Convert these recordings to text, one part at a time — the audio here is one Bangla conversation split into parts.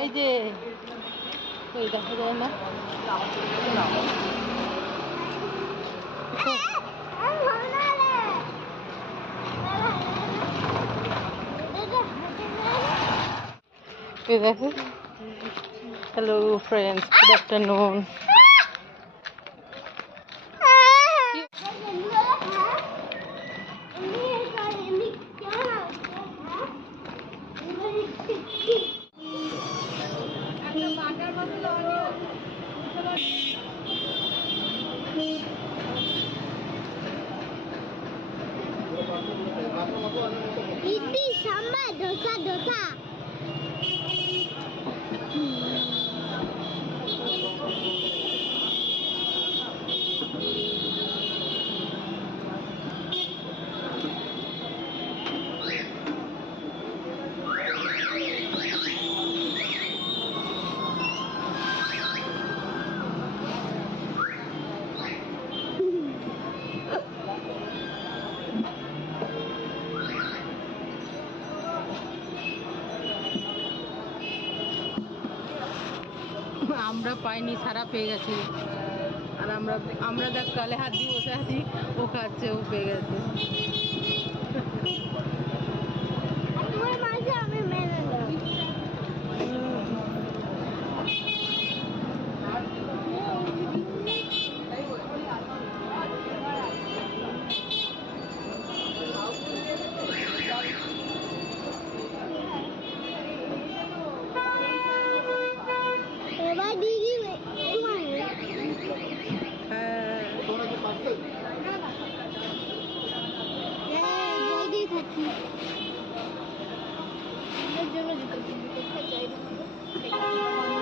এই যে ওই দেখা যায় না দেখো। Hello friends, good afternoon. আমরা পাইনি, সারা পেয়ে গেছি। আর আমরা দেখ কালে হাত দিয়ে বসে আছি, ও খাচ্ছে, ও পেয়ে গেছে।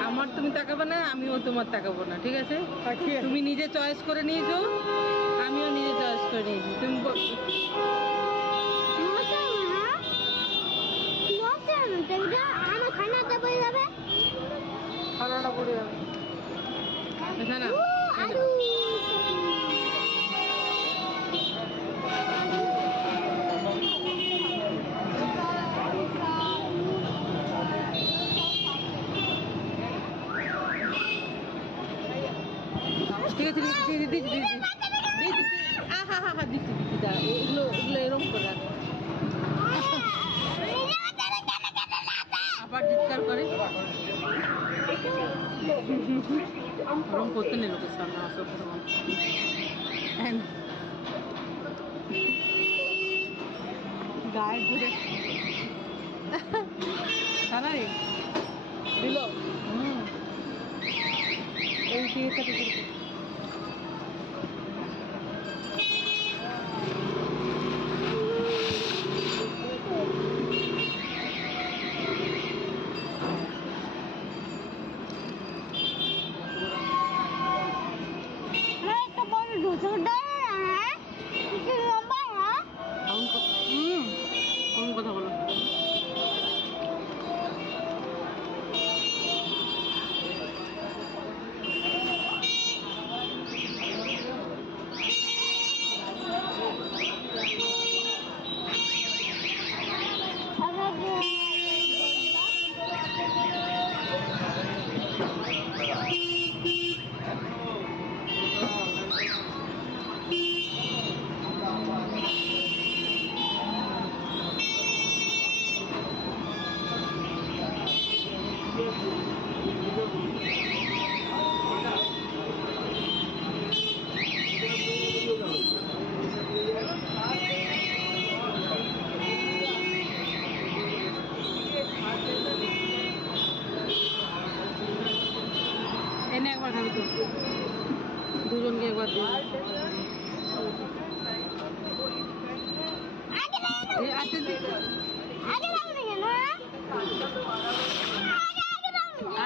আমার তুমি তাকাবো না, আমিও তোমার তাকাবো না, ঠিক আছে? তুমি নিজে চয়েস করে নিয়েছো, আমিও নিজে চয়েস করে নিয়েছি। তুমি খানাটা পড়ে যাবে না। ঠিক আছে, দিচ্ছি। এগুলো এরকম করে আবার চিৎকার করে ওরকম করতে নেই লোকের সামনে আসো। গায়ে ঘুরে থানারে দিল এই সাথে কথা বলো। এনে একবার খাবি তো, দুজনকে একবার দিয়ে।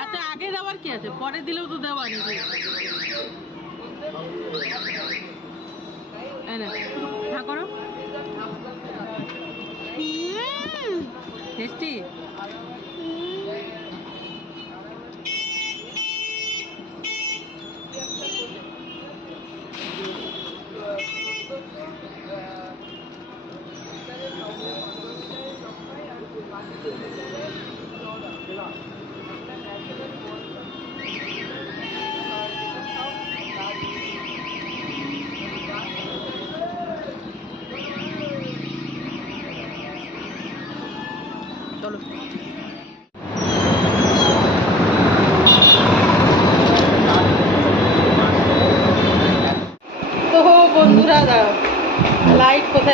আচ্ছা, আগে দেওয়ার কি আছে, পরে দিলেও তো দেওয়া নিজে। হ্যাঁ করো, টেস্টি।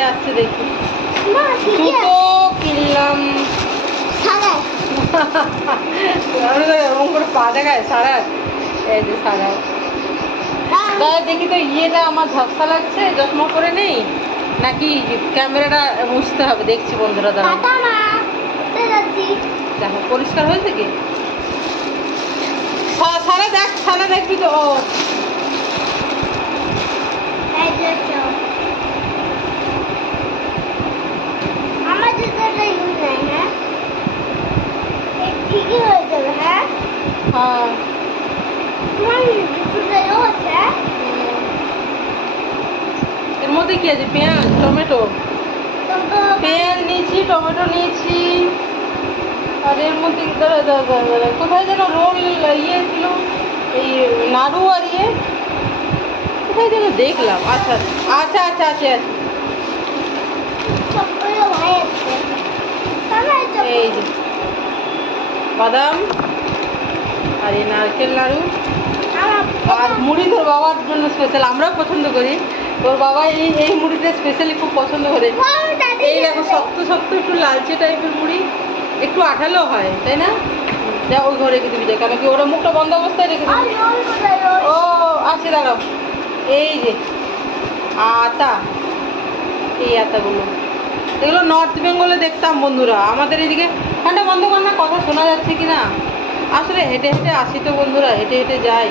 আসছে দেখি। জুতো কিনলাম। এরকম করে পা দেখায় সারা। এই যে সারা দাদা দেখি তো ইয়েটা আমার ঝাপসা লাগছে, চশমা করে নেই নাকি ক্যামেরাটা মুছতে হবে, দেখছি বন্ধুরা দাদা। দেখো পরিষ্কার হয়েছে কি সারা দেখ, সারা দেখবি তো। ও আমার জুতোটা ইউজ নাই। হ্যাঁ ঠিকই হয়ে যাবে। হ্যাঁ হ্যাঁ তোমার জুতোটা হচ্ছে। এর মধ্যে কি আছে? পেঁয়াজ, টমেটো। পেঁয়াজ নিয়েছি, টমেটো নিয়েছি, আর এর মধ্যে কোথায় যেন রোল ইয়ে ছিল, এই নাড়ু আর ইয়ে কোথায় যেন দেখলাম। আচ্ছা আচ্ছা আচ্ছা আছে আছে। এই যে বাদাম আর এই নারকেল নাড়ু আর মুড়ি তোর বাবার জন্য স্পেশাল, আমরাও পছন্দ করি। তোর বাবা এই মুড়িটা স্পেশালি খুব পছন্দ করে। এই দেখো শক্ত শক্ত একটু লালচে টাইপের মুড়ি, একটু আঠালো হয়, তাই না? যা ওই ঘরে রেখে দিবি, যা, কেন কি ওরা মুখটা বন্ধ অবস্থায় রেখে দিবি। ও আছে, দাঁড়াও। এই যে আতা, এই আতাগুলো, এগুলো নর্থ বেঙ্গলে দেখতাম বন্ধুরা। আমাদের এদিকে ফ্যানটা বন্ধ কর না, কথা শোনা যাচ্ছে কি না। আসলে হেঁটে হেঁটে আসি তো বন্ধুরা, হেঁটে হেঁটে যাই,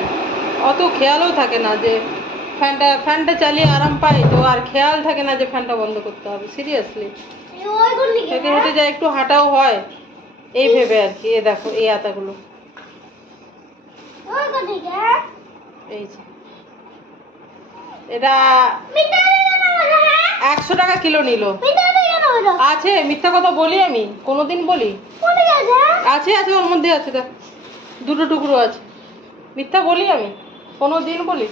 অত খেয়ালও থাকে না যে ফ্যানটা চালিয়ে আরাম পাই, তো আর খেয়াল থাকে না যে ফ্যানটা বন্ধ করতে হবে। সিরিয়াসলি হেঁটে হেঁটে যাই, একটু হাঁটাও হয় এই ভেবে আর কি। এ দেখো এই আতাগুলো, এই যে এটা 100 টাকা কিলো নিল। আছে, মিথ্যা কথা বলি আমি? কোনোদিন বলি? আছে আছে, ওর মধ্যে আছে, দেখ দুটো টুকরো আছে। মিথ্যা বলি আমি? কোনোদিন বলি?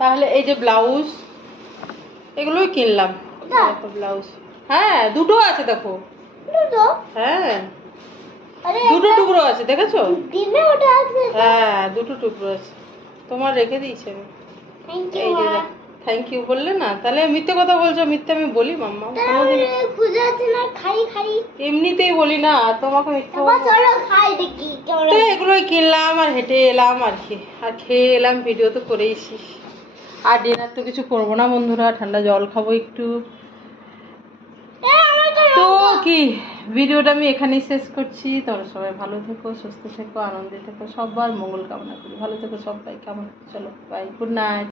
তাহলে এই যে ব্লাউজ, এগুলোই কিনলাম। ব্লাউজ, হ্যাঁ দুটো আছে দেখো। হ্যাঁ দুটো টুকরো আছে, দেখেছো? হ্যাঁ দুটো টুকরো আছে, তোমার রেখে দিয়েছি আমি। এই যে থ্যাংক ইউ বললে না, তাহলে মিথ্যে কথা বলছো? মিথ্যে আমি বলি মাম্মা? এমনিতেই বলি না, তোমাকে মিথ্যে তো। এগুলোই কিনলাম আর হেঁটে এলাম আর কি, আর খেয়ে এলাম। ভিডিও তো করেইছি, আর ডিনার তো কিছু করবো না বন্ধুরা, ঠান্ডা জল খাবো একটু। তো কি ভিডিওটা আমি এখানেই শেষ করছি। তোমরা সবাই ভালো থেকো, সুস্থ থেকো, আনন্দে থেকো, সবার মঙ্গল কামনা করি। ভালো থেকো সবাই, কেমন? চলো বাই, গুড নাইট।